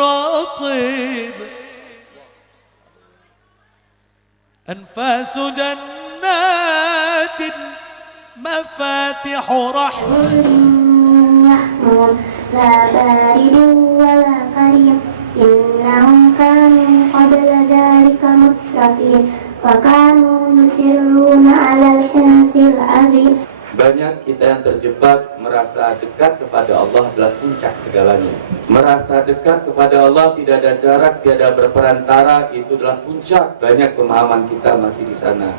رطيب أنفاس جنات مفاتح رحمة يحمون لا بارد ولا كريم إنهم كانوا قبل ذلك مترفين وكانوا يصرون على الحنث العظيم. Banyak kita yang terjebak merasa dekat kepada Allah adalah puncak segalanya. Merasa dekat kepada Allah tidak ada jarak, tiada berperantara, itu adalah puncak. Banyak pemahaman kita masih di sana.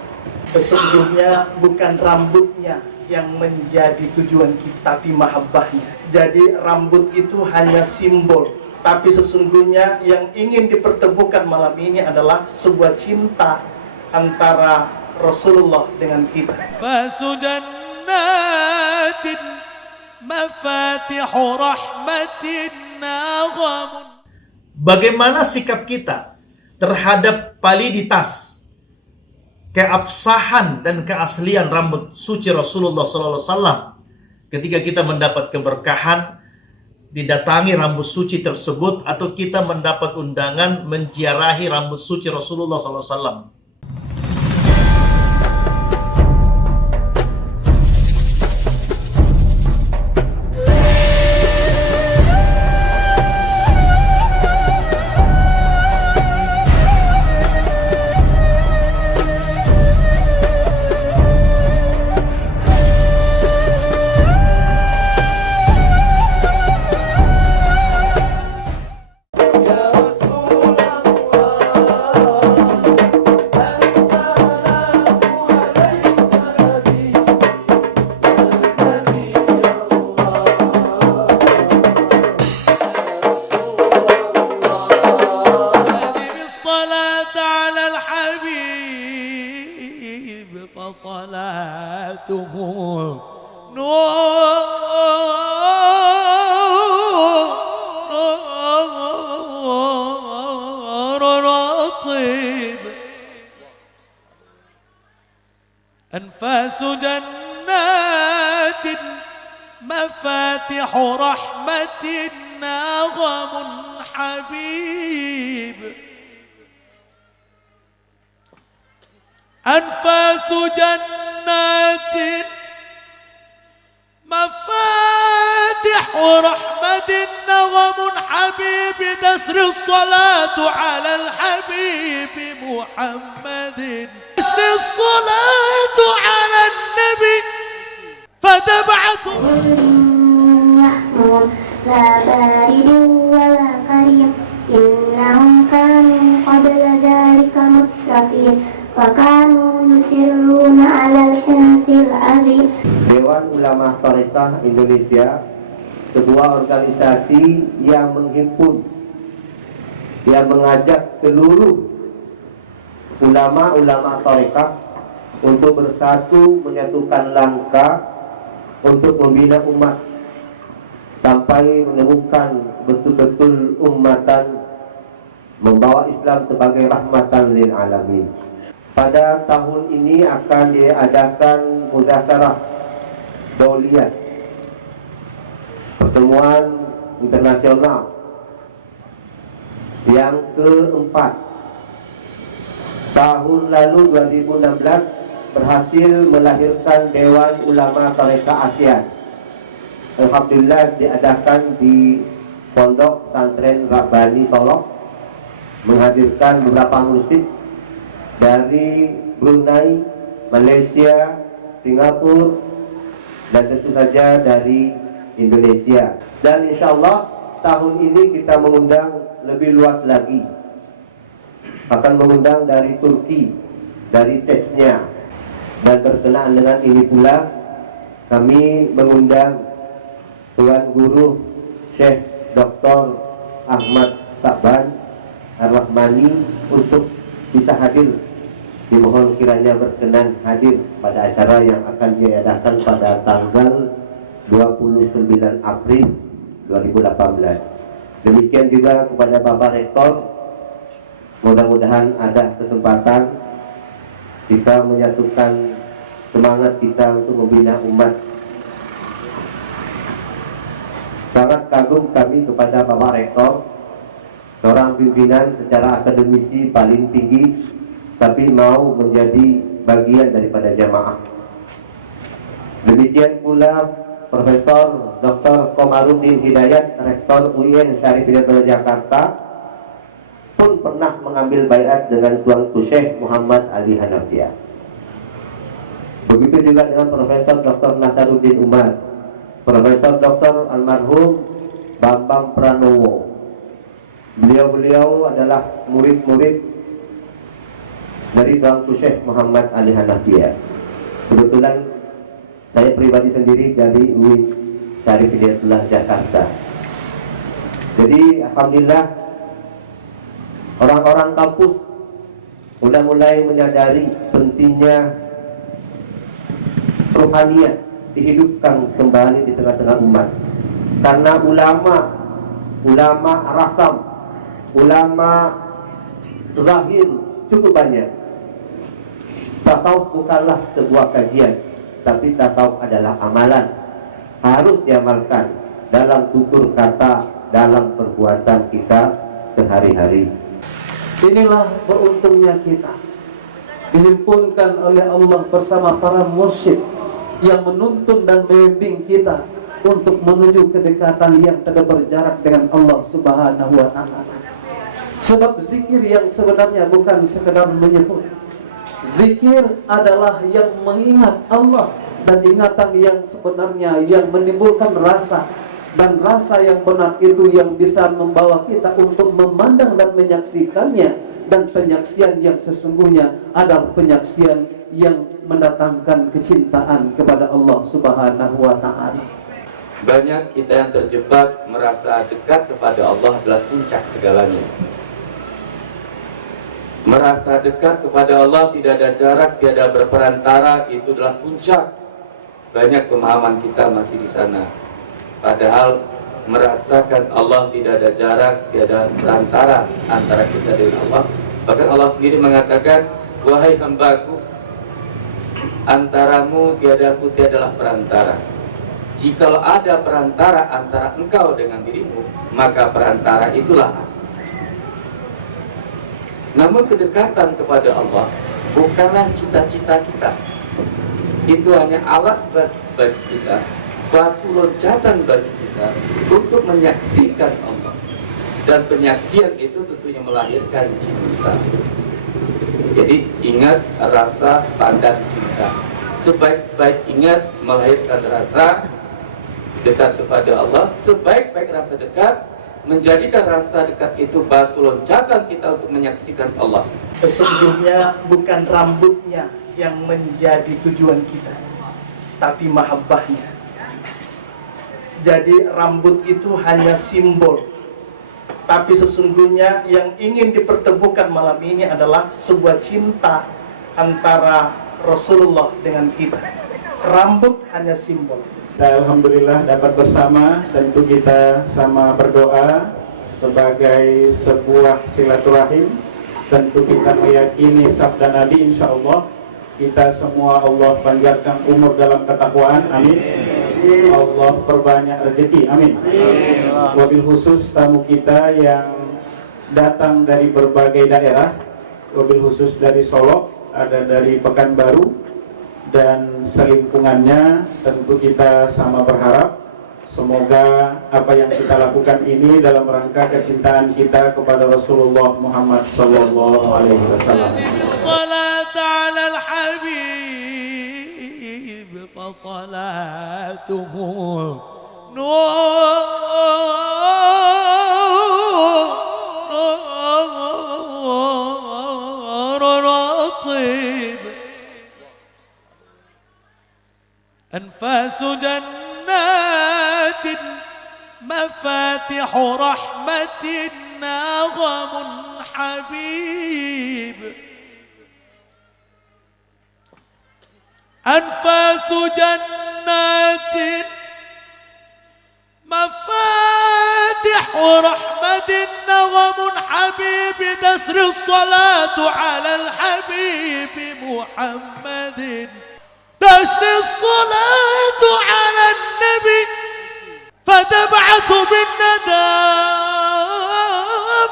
Sesungguhnya bukan rambutnya yang menjadi tujuan kita, tapi mahabbahnya. Jadi rambut itu hanya simbol, tapi sesungguhnya yang ingin dipertemukan malam ini adalah sebuah cinta antara Rasulullah dengan kita. Bagaimana sikap kita terhadap validitas, keabsahan dan keaslian rambut suci Rasulullah SAW ketika kita mendapat keberkahan didatangi rambut suci tersebut atau kita mendapat undangan menziarahi rambut suci Rasulullah SAW. فصلاته نور رطيب أنفاس جنات مفاتح رحمة نغم حبيب أنفاس جنات مفاتح رحمة نغم حبيب تسري الصلاة على الحبيب محمد تسري الصلاة على النبي فتبعث يحمون لا بارد ولا كريم إنهم كانوا قبل ذلك مترفين وكانوا يصرون على الحنث العظيم. Dewan Ulama Thariqah Indonesia, sebuah organisasi yang menghimpun, yang mengajak seluruh ulama-ulama thariqah untuk bersatu menyatukan langkah untuk membina umat sampai menemukan betul-betul ummatan, membawa Islam sebagai rahmatan lil alamin. Pada tahun ini akan diadakan Mudzakarah Dauliyah, pertemuan internasional yang keempat. Tahun lalu 2016 berhasil melahirkan Dewan Ulama Thariqah ASEAN. Alhamdulillah diadakan di Pondok Pesantren Rabbani Solo, menghadirkan beberapa mursyid dari Brunei, Malaysia, Singapura, dan tentu saja dari Indonesia. Dan insya Allah tahun ini kita mengundang lebih luas lagi, akan mengundang dari Turki, dari Chechnya, dan berkenaan dengan ini pula kami mengundang Tuan Guru Syekh Dr. Ahmad Sa'ban Ar-Rahmani untuk bisa hadir. Dimohon kiranya berkenan hadir pada acara yang akan diadakan pada tanggal 29 April 2018. Demikian juga kepada Bapak Rektor, mudah-mudahan ada kesempatan kita menyatukan semangat kita untuk membina umat. Sangat kagum kami kepada Bapak Rektor, seorang pimpinan secara akademisi paling tinggi, tapi mau menjadi bagian daripada jamaah. Demikian pula Profesor Dr. Komarudin Hidayat, Rektor UIN Syarif Hidayatullah Jakarta, pun pernah mengambil baiat dengan Tuanku Syekh Muhammad Ali Hanafiah. Begitu juga dengan Profesor Dr. Nasaruddin Umar, Profesor Dr. Almarhum Bambang Pranowo. Beliau-beliau adalah murid-murid dari Tuanku Syekh Muhammad Ali Hanafiah. Kebetulan saya pribadi sendiri dari UIN Syarif Hidayatullah Jakarta. Jadi alhamdulillah orang-orang kampus sudah mulai menyadari pentingnya rohaniah dihidupkan kembali di tengah-tengah umat. Karena ulama rasam, ulama zahir cukup banyak. Tasawuf bukanlah sebuah kajian, tapi tasawuf adalah amalan. Harus diamalkan dalam tutur kata, dalam perbuatan kita sehari-hari. Inilah beruntungnya kita dihimpunkan oleh Allah bersama para mursyid yang menuntun dan membimbing kita untuk menuju kedekatan yang tidak berjarak dengan Allah Subhanahu wa Ta'ala. Sebab zikir yang sebenarnya bukan sekedar menyebut. Zikir adalah yang mengingat Allah, dan ingatan yang sebenarnya yang menimbulkan rasa, dan rasa yang benar itu yang bisa membawa kita untuk memandang dan menyaksikannya. Dan penyaksian yang sesungguhnya adalah penyaksian yang mendatangkan kecintaan kepada Allah Subhanahu wa Ta'ala. Banyak kita yang terjebak merasa dekat kepada Allah adalah puncak segalanya. Merasa dekat kepada Allah tidak ada jarak, tiada berperantara, itu adalah puncak. Banyak pemahaman kita masih di sana. Padahal merasakan Allah tidak ada jarak, tiada perantara antara kita dengan Allah. Bahkan Allah sendiri mengatakan, wahai hambaku, antaramu tiadaku tiadalah perantara. Jikalau ada perantara antara engkau dengan dirimu, maka perantara itulah aku. Namun kedekatan kepada Allah bukanlah cita-cita kita. Itu hanya alat bagi kita, batu loncatan bagi kita untuk menyaksikan Allah. Dan penyaksian itu tentunya melahirkan cinta. Jadi ingat rasa tanda cinta. Sebaik-baik ingat melahirkan rasa dekat kepada Allah. Sebaik-baik rasa dekat menjadikan rasa dekat itu batu loncatan kita untuk menyaksikan Allah. Sesungguhnya bukan rambutnya yang menjadi tujuan kita, tapi mahabbahnya. Jadi rambut itu hanya simbol, tapi sesungguhnya yang ingin dipertemukan malam ini adalah sebuah cinta antara Rasulullah dengan kita. Rambut hanya simbol. Alhamdulillah dapat bersama, tentu kita sama berdoa sebagai sebuah silaturahim. Tentu kita meyakini sabda Nabi, insya Allah kita semua Allah panjangkan umur dalam ketakwaan, amin. Allah perbanyak rezeki, amin. Wabil khusus tamu kita yang datang dari berbagai daerah, wabil khusus dari Solo, ada dari Pekanbaru dan selingkungannya. Tentu kita sama berharap semoga apa yang kita lakukan ini dalam rangka kecintaan kita kepada Rasulullah Muhammad sallallahu alaihi wasallam. الصلاة على الحبيب فصلاته نور رطيب أنفاس جنات مفاتح رحمة نغم حبيب أنفاس جنات مفاتح رحمة نغم حبيب تسري الصلاة على الحبيب محمد الصلاة على النبي فتبعث بالندم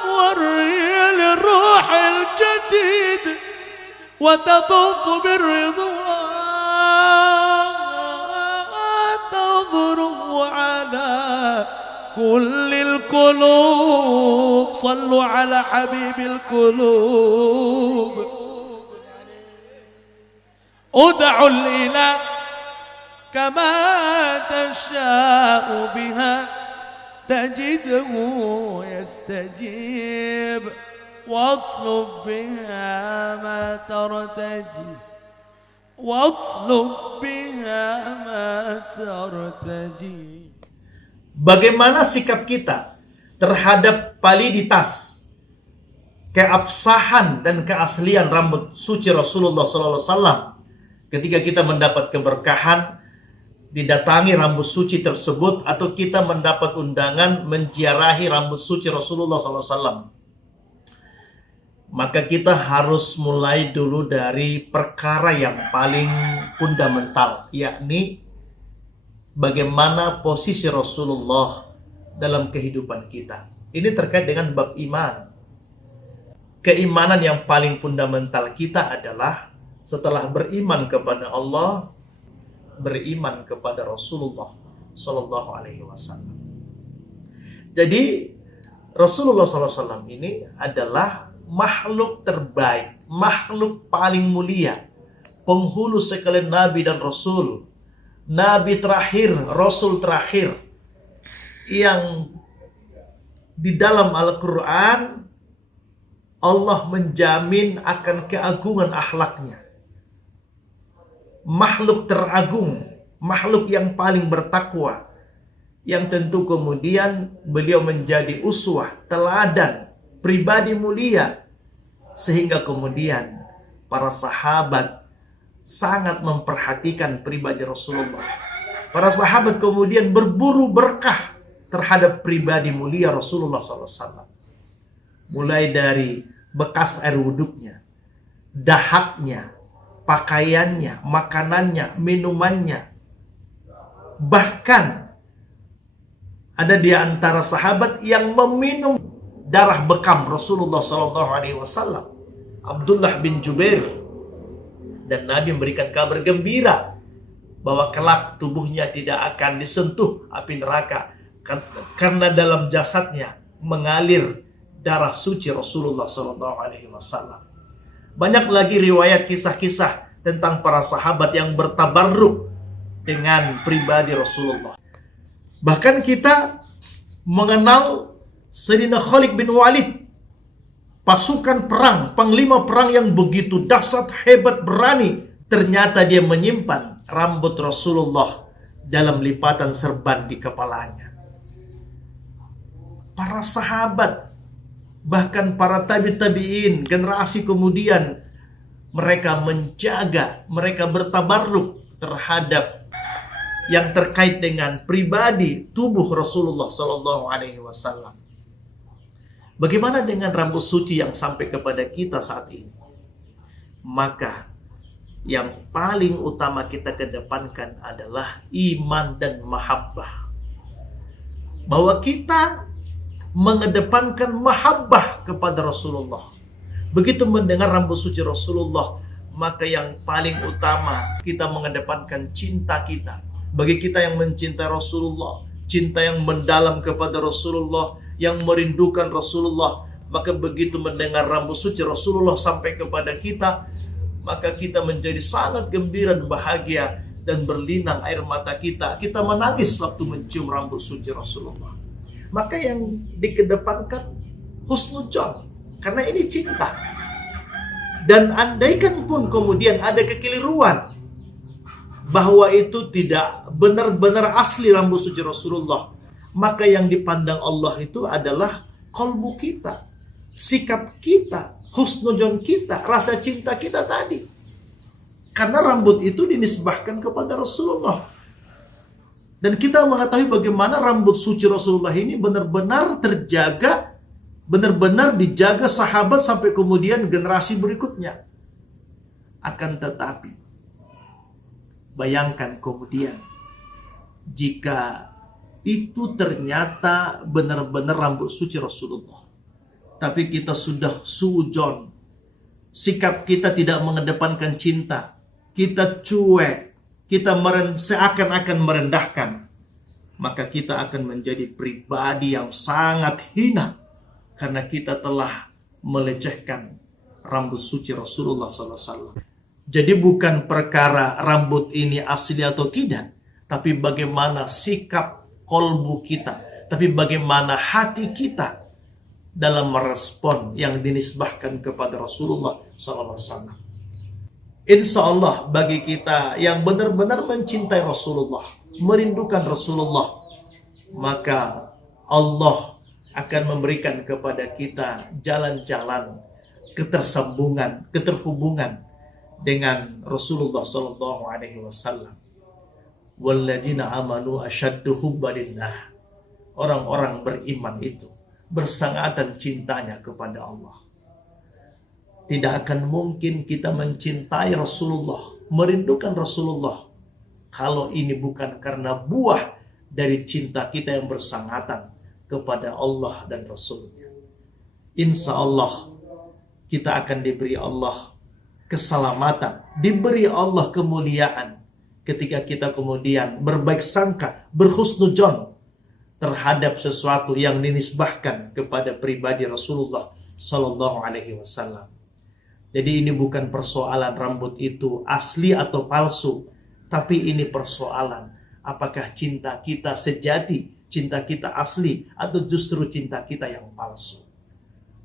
والريح للروح الجديد وتطوف بالرضوان تضرب على كل القلوب. صلوا على حبيب القلوب. ادعوا الإله كما تشاء بها تجده يستجيب واطلب بها ما ترتجي واطلب بها ما ترتجي. Bagaimana sikap kita terhadap validitas, keabsahan dan keaslian rambut suci Rasulullah SAW ketika kita mendapat keberkahan didatangi rambut suci tersebut atau kita mendapat undangan menziarahi rambut suci Rasulullah SAW? Maka kita harus mulai dulu dari perkara yang paling fundamental, yakni bagaimana posisi Rasulullah dalam kehidupan kita. Ini terkait dengan bab iman. Keimanan yang paling fundamental kita adalah setelah beriman kepada Allah, beriman kepada Rasulullah Sallallahu Alaihi Wasallam. Jadi Rasulullah SAW ini adalah makhluk terbaik, makhluk paling mulia, penghulu sekalian Nabi dan Rasul, Nabi terakhir, Rasul terakhir, yang di dalam Al-Quran Allah menjamin akan keagungan akhlaknya. Makhluk teragung, makhluk yang paling bertakwa, yang tentu kemudian beliau menjadi uswah, teladan, pribadi mulia, sehingga kemudian para sahabat sangat memperhatikan pribadi Rasulullah. Para sahabat kemudian berburu berkah terhadap pribadi mulia Rasulullah SAW. Mulai dari bekas air wuduknya, dahaknya, pakaiannya, makanannya, minumannya. Bahkan ada di antara sahabat yang meminum darah bekam Rasulullah SAW, Abdullah bin Jubair, dan Nabi memberikan kabar gembira bahwa kelak tubuhnya tidak akan disentuh api neraka karena dalam jasadnya mengalir darah suci Rasulullah SAW. Banyak lagi riwayat kisah-kisah tentang para sahabat yang bertabarruk dengan pribadi Rasulullah. Bahkan kita mengenal Sayyidina Khalid bin Walid, pasukan perang, panglima perang yang begitu dahsyat, hebat, berani. Ternyata dia menyimpan rambut Rasulullah dalam lipatan serban di kepalanya. Para sahabat, bahkan para tabi'in, generasi kemudian, mereka menjaga, mereka bertabarruk terhadap yang terkait dengan pribadi tubuh Rasulullah SAW. Bagaimana dengan rambut suci yang sampai kepada kita saat ini? Maka yang paling utama kita kedepankan adalah iman dan mahabbah. Bahwa kita mengedepankan mahabbah kepada Rasulullah. Begitu mendengar rambut suci Rasulullah, maka yang paling utama kita mengedepankan cinta kita. Bagi kita yang mencintai Rasulullah, cinta yang mendalam kepada Rasulullah, yang merindukan Rasulullah, maka begitu mendengar rambut suci Rasulullah sampai kepada kita, maka kita menjadi sangat gembira dan bahagia dan berlinang air mata kita. Kita menangis waktu mencium rambut suci Rasulullah. Maka yang dikedepankan husnudzon, karena ini cinta. Dan andaikan pun kemudian ada kekeliruan bahwa itu tidak benar-benar asli rambut suci Rasulullah, maka yang dipandang Allah itu adalah kalbu kita, sikap kita, husnudzon kita, rasa cinta kita tadi. Karena rambut itu dinisbahkan kepada Rasulullah. Dan kita mengetahui bagaimana rambut suci Rasulullah ini benar-benar terjaga, benar-benar dijaga sahabat sampai kemudian generasi berikutnya. Akan tetapi, Bayangkan kemudian jika itu ternyata benar-benar rambut suci Rasulullah, tapi kita sudah suudzon, sikap kita tidak mengedepankan cinta, kita cuek, kita seakan-akan merendahkan, maka kita akan menjadi pribadi yang sangat hina karena kita telah melecehkan rambut suci Rasulullah SAW. Jadi bukan perkara rambut ini asli atau tidak, tapi bagaimana sikap kolbu kita, tapi bagaimana hati kita dalam merespon yang dinisbahkan kepada Rasulullah SAW. Insya Allah bagi kita yang benar-benar mencintai Rasulullah, merindukan Rasulullah, maka Allah akan memberikan kepada kita jalan-jalan ketersambungan, keterhubungan dengan Rasulullah SAW. Walladzina amanu asyaddu hubbalillah. Orang-orang beriman itu bersangatan cintanya kepada Allah. Tidak akan mungkin kita mencintai Rasulullah, merindukan Rasulullah, kalau ini bukan karena buah dari cinta kita yang bersangatan kepada Allah dan Rasulnya. Insya Allah kita akan diberi Allah keselamatan, diberi Allah kemuliaan ketika kita kemudian berbaik sangka, berhusnudzon terhadap sesuatu yang dinisbahkan kepada pribadi Rasulullah Sallallahu Alaihi Wasallam. Jadi ini bukan persoalan rambut itu asli atau palsu, tapi ini persoalan apakah cinta kita sejati, cinta kita asli, atau justru cinta kita yang palsu.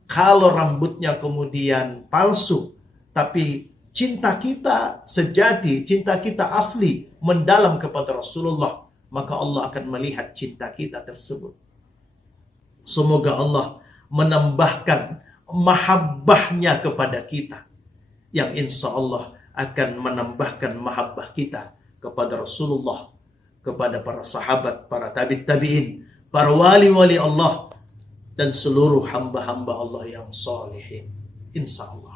Kalau rambutnya kemudian palsu, tapi cinta kita sejati, cinta kita asli, mendalam kepada Rasulullah, maka Allah akan melihat cinta kita tersebut. Semoga Allah menambahkan mahabbahnya kepada kita, yang insya Allah akan menambahkan mahabbah kita kepada Rasulullah, kepada para sahabat, para tabi'in, para wali-wali Allah, dan seluruh hamba-hamba Allah yang salihin. Insya Allah.